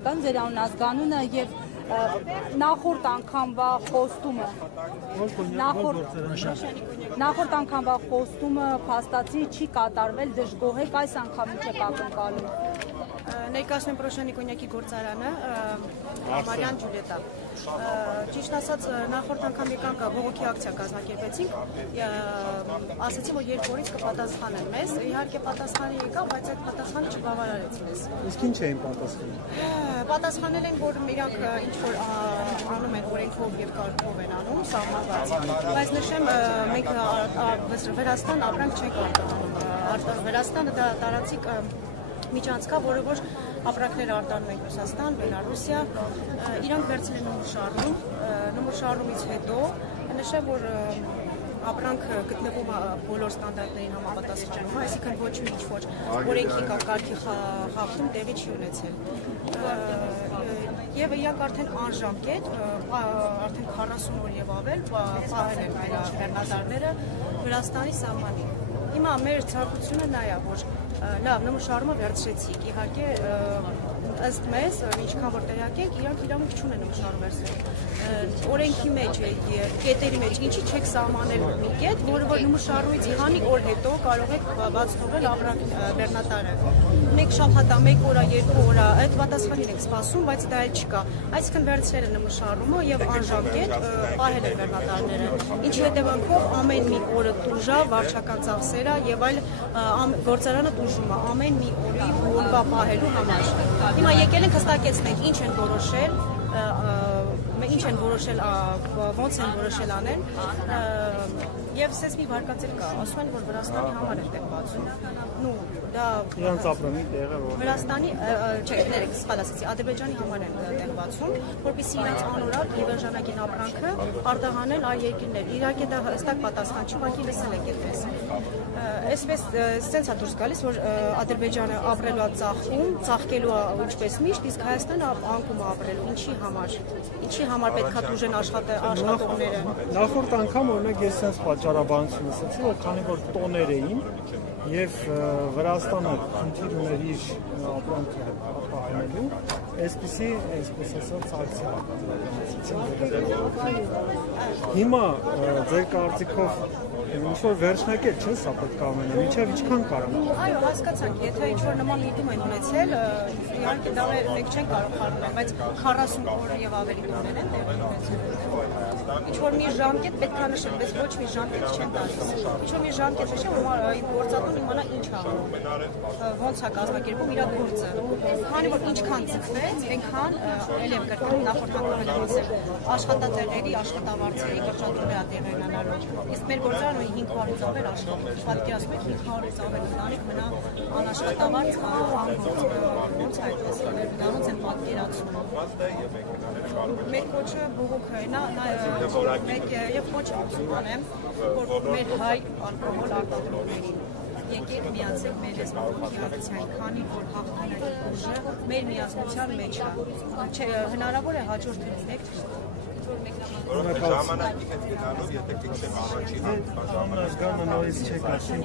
Ձեր անունազգանունը եւ նախորդ անգամվա խոստումը նախորդ անգամվա խոստումը փաստացի չի կատարվել, դժգոհ եք այս անգամին չեք ակնկալում։ Ներկայացնում Պրոշյանի կոնյակի գործարանը Մարիան Ջուլիետա։ Ճիշտ ասած, նախորդ անգամ եկանք բողոքի ակցիա կազմակերպեցինք, ասացի, որ երբ օրից կպատասխանեն մեզ, իհարկե պատասխանը եկա, բայց այդ պատասխանը չբավարարեց մեզ։ Իսկ ինչ էին պատասխանում։ Պատասխանել են, որ իրանք ինչ-որ անում են օրենքով եւ կարգով են անում, սահմանված։ Բայց նշեմ, մենք Վրաստան ապրանք չենք արտահանում։ Վրաստանը դա տարածիկ միջանցքա, որը որ ապրանքներ արտանում են Ռուսաստան, Բելարուսիա, իրանք վերցել են նմուշարումից հետո նշեմ, որ ապրանք գտնվում բոլոր ստանդարտներին համապատասխանում, այսինքն ոչ մի ինչ-որ օրենքի կամ կարգի խախտում տեղի չի ունեցել։ Եվ իրանք արդեն անժամկետ, արդեն 40 օր եւ ավել պահել են մեր բեռնատարները Վրաստանի սահմանին։ Հիմա մեր ցանկությունը նա է, որ լավ նմուշարումը վերցրեցիք, իհարկե ըստ մեզ, ինչքան որ տեղյակ ենք, իրանք իրավունք չունեն նմուշարում վերցնել։ Օրենքի մեջ, կետերի մեջ, ինչի չեք սահմանել մի կետ, որը որ նմուշարումից քանի օր հետո կարող եք բաց թողել ապրանք բեռնատարը։ Մեկ շաբաթա, մեկ օր, երկու օր, այդ պատասխանին եք սպասում, բայց դա էլ չկա։ Այսինքն վերցրել են նմուշարումը եւ անժամկետ պահել են բեռնատարները։ Ինչի հետևանքով ամեն մի օրը տուժա, վարչական ծախսերը եւ այլ գործարանը տուժում է ամեն մի օրի օրվա պահելու համար։ Հիմա եկել ենք հստակեցնենք ինչ են որոշել, ոնց են որոշել անեն, եւ սեզմի վարկածել կա, ասում են, որ Վրաստանի համար է տեղ բացում, դա իրանց ապրանքի տեղը Վրաստանի, չէ, ներեք, սխալ ասեցի, Ադրբեջանի համար են տեղ բացում, որպեսզի իրանց անորակ եւ էժանագին ապրանքը արտահանեն այլ երկրներ։ Իհարկե դա հստակ պատասխան չի, ուղղակի լսել եք այդպես։ Այսպես սենց է դուրս գալիս, որ Ադրբեջանը ապրելու է ծախում, ծաղկելու է ինչպես միշտ, իսկ Հայաստանը անկում է ապրելու։ Ինչի համար պետք է դուժեն աշխատողները։ Նախորդ անգամ օրինակ ես սենց պատճառաբանություն ասացի, որ քանի որ տոներ էին եւ Վրաստանը խնդիր ուներ իր ապրանքը արտահանելու, այսպես ասած ակցիա հիմա ձեր կարծիքով ինչ-որ վերջնակետ չէ, սա պետք է ամենը, մինչև ինչքան կարող։ Այո, հասկացանք, եթե ինչ-որ նման միտում են ունեցել, իհարկե դա մենք չենք կարող խառնել, բայց 40 օր եւ ավելի տոներ են տեղի ունեցել։ Ինչ-որ մի ժամկետ պետք է նշել, բայց ոչ մի ժամկետ չեն տալիս։ Ինչ-որ մի ժամկետ նշել, որ գործատուն իմանա ինչ է անում, ոնց է կազմակերպում իր գործը։ Քանի որ ինչքան ձգվեց, այնքան ել եմ կրկնում նախորդ անգամ ասել, աշխատատեղերի, աշխատավարձերի կրճատումներ է տեղի ունենալու։ Իսկ մեր գործարանը 500-ից ավել աշխատող, պատկերացնում եք 500-ից ավել ընտանիք մնա անաշխատավարձ, ոնց է այդպես ոնց են պատկերացնում։ Մեր կոչը բողոքը մեկ եւ ոչ անեմ, որ մեր հայ ալկոհոլ արտադրողներին եկեք միացեք մեր այս բողոքի ակցիային, քանի որ հաղթանակի ուժը մեր միասնության մեջ է։ Հնարավոր է հաջորդ լինեք ժամանակի հետ գնալով, եթե կիքշեմ առաջին անազգանը նորից չեք ասի